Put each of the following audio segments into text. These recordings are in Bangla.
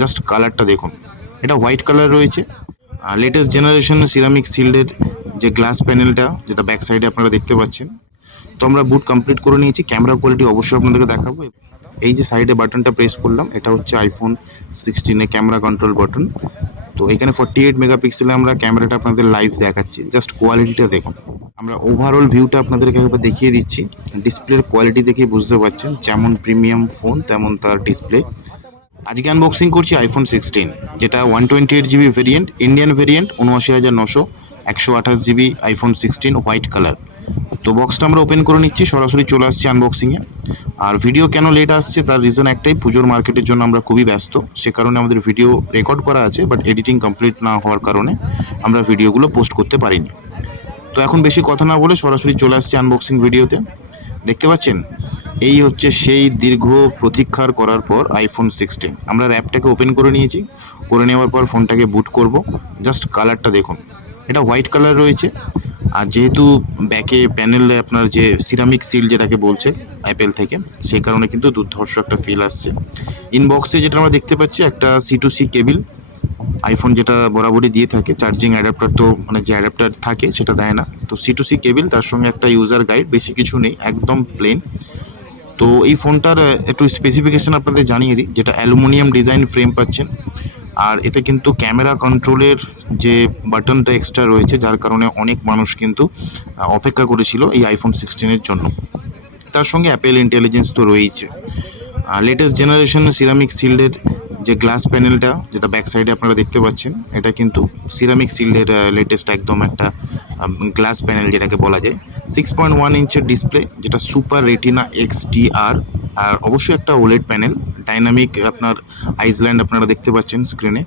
জাস্ট কালারটা দেখুন, এটা হোয়াইট কালার রয়েছে। লেটেস্ট জেনারেশন সিরামিক সিল্ডের যে গ্লাস প্যানেলটা, যেটা ব্যাক সাইডে আপনারা দেখতে পাচ্ছেন। তো আমরা বুট কমপ্লিট করে নিয়েছি। ক্যামেরা কোয়ালিটি অবশ্যই আপনাদেরকে দেখাবো। এই যে সাইডে বাটনটা প্রেস করলাম, এটা হচ্ছে আইফোন 16 ক্যামেরা কন্ট্রোল বাটন। তো এখানে 48 মেগাপিক্সেলে আমরা ক্যামেরাটা আপনাদের লাইভ দেখাচ্ছি। জাস্ট কোয়ালিটিটা দেখুন। আমরা ওভারঅল ভিউটা আপনাদেরকে একবার দেখিয়ে দিচ্ছি। ডিসপ্লের কোয়ালিটি দেখেই বুঝতে পারছেন, যেমন প্রিমিয়াম ফোন তেমন তার ডিসপ্লে। আজকে আনবক্সিং করছি আইফোন 16, যেটা 128GB variant, Indian variant 79,900, 128GB iPhone 16 white colour. তো বক্সটা আমরা ওপেন করে নিচ্ছি, সরাসরি চলে আসছি আনবক্সিংয়ে। আর ভিডিও কেন লেট আসছে তার রিজন একটাই, পুজোর মার্কেটের জন্য আমরা খুবই ব্যস্ত। সে কারণে আমাদের ভিডিও রেকর্ড করা আছে, বাট এডিটিং কমপ্লিট না হওয়ার কারণে আমরা ভিডিওগুলো পোস্ট করতে পারিনি। তো এখন বেশি কথা না বলে সরাসরি চলে আসছি আনবক্সিং ভিডিওতে। দেখতে পাচ্ছেন, এই হচ্ছে সেই দীর্ঘ প্রতীক্ষার করার পর আইফোন 16। আমরা র্যাপটাকে ওপেন করে নিয়েছি। করে নেওয়ার পর ফোনটাকে বুট করব। জাস্ট কালারটা দেখুন, এটা হোয়াইট কালার রয়েছে। আর যেহেতু ব্যাকে প্যানেলে আপনার যে সিরামিক সিল যেটাকে বলছে অ্যাপেল থেকে, সেই কারণে কিন্তু দুর্ধর্ষ একটা ফিল আসছে। ইনবক্সে যেটা আমরা দেখতে পাচ্ছি, একটা C2C কেবিল, আইফোন যেটা বরাবরই দিয়ে থাকে। চার্জিং অ্যাডাপ্টার তো মানে যে অ্যাডাপ্টার থাকে সেটা দেয় না। তো C2C কেবিল, তার সঙ্গে একটা ইউজার গাইড, বেশি কিছু নেই, একদম প্লেন। তো এই ফোনটার একটু স্পেসিফিকেশন আপনাদের জানিয়ে দিই, যেটা অ্যালুমিনিয়াম ডিজাইন ফ্রেম পাচ্ছেন। আর এতে কিন্তু ক্যামেরা কন্ট্রোলের যে বাটনটা এক্সট্রা রয়েছে, যার কারণে অনেক মানুষ কিন্তু অপেক্ষা করেছিল এই আইফোন 16-এর জন্য। তার সঙ্গে অ্যাপেল ইন্টেলিজেন্স তো রয়েছে। লেটেস্ট জেনারেশন সিরামিক সিল্ডের যে গ্লাস প্যানেলটা, যেটা ব্যাক সাইডে আপনারা দেখতে পাচ্ছেন, এটা কিন্তু সিরামিক সিল্ডের লেটেস্ট একদম একটা গ্লাস প্যানেল যেটাকে বলা যায়। 6.1 ইঞ্চের ডিসপ্লে, যেটা সুপার রেটিনা XDR। আর অবশ্যই একটা ওলেড প্যানেল, ডাইনামিক আপনার আইসল্যান্ড আপনারা দেখতে পাচ্ছেন স্ক্রিনে।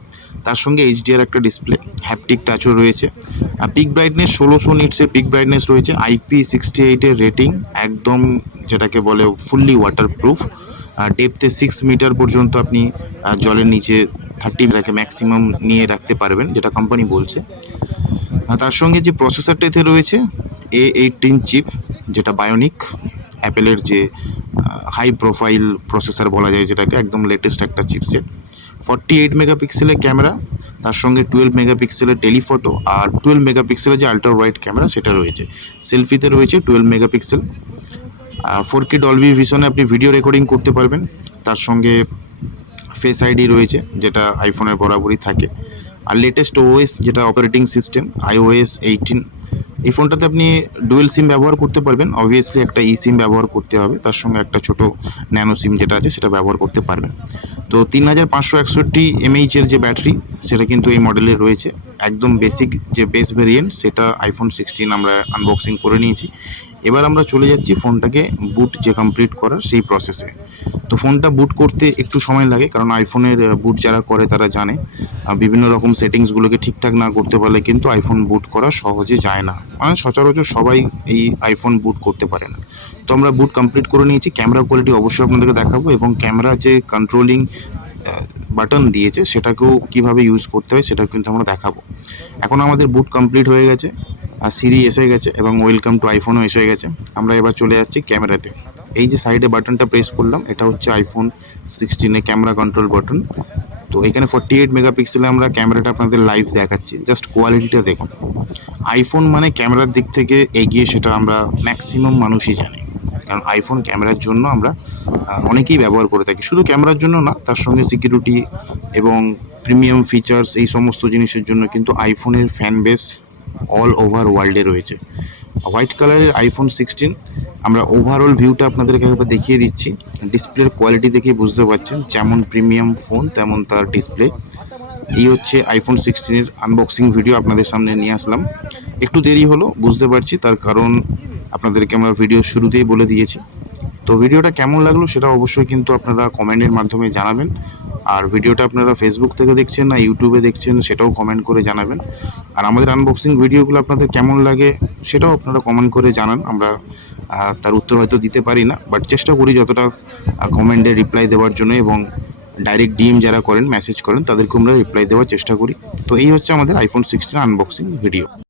তার সঙ্গে HDR একটা ডিসপ্লে, হ্যাপটিক টাচও রয়েছে। পিক ব্রাইটনেস 1600 নিটসের পিক ব্রাইটনেস রয়েছে। IP68-এর রেটিং, একদম যেটাকে বলে ফুললি ওয়াটারপ্রুফ। ডেপথে 6 মিটার পর্যন্ত আপনি জলের নিচে 30 মিটারকে ম্যাক্সিমাম নিয়ে রাখতে পারবেন, যেটা কোম্পানি বলছে। তার সঙ্গে যে প্রসেসরটা এতে রয়েছে, A18 চিপ, যেটা বায়োনিক, অ্যাপেলের যে হাই প্রোফাইল প্রসেসর বলা যায় যেটাকে, একদম লেটেস্ট একটা চিপসেট। 48 মেগাপিক্সেলের ক্যামেরা, তার সঙ্গে 12 মেগাপিক্সেলের টেলিফটো, আর 12 মেগাপিক্সেলের যে আল্ট্রা ওয়াইড ক্যামেরা সেটা রয়েছে। সেলফিতে রয়েছে 12 মেগাপিক্সেল। 4K ডলবি ভিশনে আপনি ভিডিও রেকর্ডিং করতে পারবেন। তার সঙ্গে ফেস আইডি রয়েছে, যেটা আইফোনের বরাবরই থাকে। আর লেটেস্ট OS, যেটা অপারেটিং সিস্টেম iOS 18। এই ফোনটাতে আপনি ডুয়েল সিম ব্যবহার করতে পারবেন। অবভিয়াসলি একটা সিম ব্যবহার করতে হবে, তার সঙ্গে একটা ছোট ন্যানো সিম যেটা আছে সেটা ব্যবহার করতে পারবেন। তো 3561 mAh-এর যে ব্যাটারি, সেটা কিন্তু এই মডেলে রয়েছে। একদম বেসিক যে বেস ভেরিয়েন্ট, সেটা আইফোন 16 আমরা আনবক্সিং করে নিয়েছি। এবার আমরা চলে যাচ্ছি ফোনটাকে বুট যে কমপ্লিট করার সেই প্রসেসে। তো ফোনটা বুট করতে একটু সময় লাগে, কারণ আইফোনের বুট যারা করে তারা জানে বিভিন্ন রকম সেটিংসগুলোকে ঠিকঠাক না করতে পারলে কিন্তু আইফোন বুট করা সহজে যায় না। মানে সচরাচর সবাই এই আইফোন বুট করতে পারে না। তো আমরা বুট কমপ্লিট করে নিয়েছি। ক্যামেরা কোয়ালিটি অবশ্যই আপনাদেরকে দেখাবো, এবং ক্যামেরা যে কন্ট্রোলিং বাটন দিয়েছে সেটাকেও কিভাবে ইউজ করতে হয় সেটাও কিন্তু আমরা দেখাবো। এখন আমাদের বুট কমপ্লিট হয়ে গেছে, আর সিরি এসে গেছে, এবং ওয়েলকাম টু আইফোনও এসে গেছে। আমরা এবার চলে যাচ্ছি ক্যামেরাতে। এই যে সাইডে বাটনটা প্রেস করলাম, এটা হচ্ছে আইফোন 16 ক্যামেরা কন্ট্রোল বাটন। তো এখানে 48 মেগাপিক্সেলে আমরা ক্যামেরাটা আপনাদের লাইভ দেখাচ্ছি। জাস্ট কোয়ালিটিটা দেখুন। আইফোন মানে ক্যামেরার দিক থেকে এগিয়ে, সেটা আমরা ম্যাক্সিমাম মানুষই জানি। কারণ আইফোন ক্যামেরার জন্য আমরা অনেকেই ব্যবহার করে থাকি। শুধু ক্যামেরার জন্য না, তার সঙ্গে সিকিউরিটি এবং প্রিমিয়াম ফিচার্স, এই সমস্ত জিনিসের জন্য কিন্তু আইফোনের ফ্যান বেস অল ওভার ওয়ার্ল্ডে রয়েছে। হোয়াইট কালারের আইফোন 16, আমরা ওভারঅল ভিউটা আপনাদেরকে একবার দেখিয়ে দিচ্ছি। ডিসপ্লের কোয়ালিটি দেখেই বুঝতে পারছেন, যেমন প্রিমিয়াম ফোন তেমন তার ডিসপ্লে। এই হচ্ছে আইফোন 16-এর আনবক্সিং ভিডিও আপনাদের সামনে নিয়ে আসলাম। একটু দেরি হলো, বুঝতে পারছি, তার কারণ আপনাদেরকে আমরা ভিডিও শুরুতেই বলে দিয়েছি। তো ভিডিওটা কেমন লাগলো সেটা অবশ্যই কিন্তু আপনারা কমেন্টের মাধ্যমে জানাবেন। আর ভিডিওটা আপনারা ফেসবুক থেকে দেখছেন না ইউটিউবে দেখছেন, সেটাও কমেন্ট করে জানাবেন। আর আমাদের আনবক্সিং ভিডিওগুলো আপনাদের কেমন লাগে সেটাও আপনারা কমেন্ট করে জানান। আমরা তার উত্তর হয়তো দিতে পারি না, বাট চেষ্টা করি যতটা কমেন্টে রিপ্লাই দেওয়ার জন্য, এবং ডাইরেক্ট ডিএম যারা করেন, মেসেজ করেন, তাদেরকে আমরা রিপ্লাই দেওয়ার চেষ্টা করি। তো এই হচ্ছে আমাদের আইফোন 16 আনবক্সিং ভিডিও।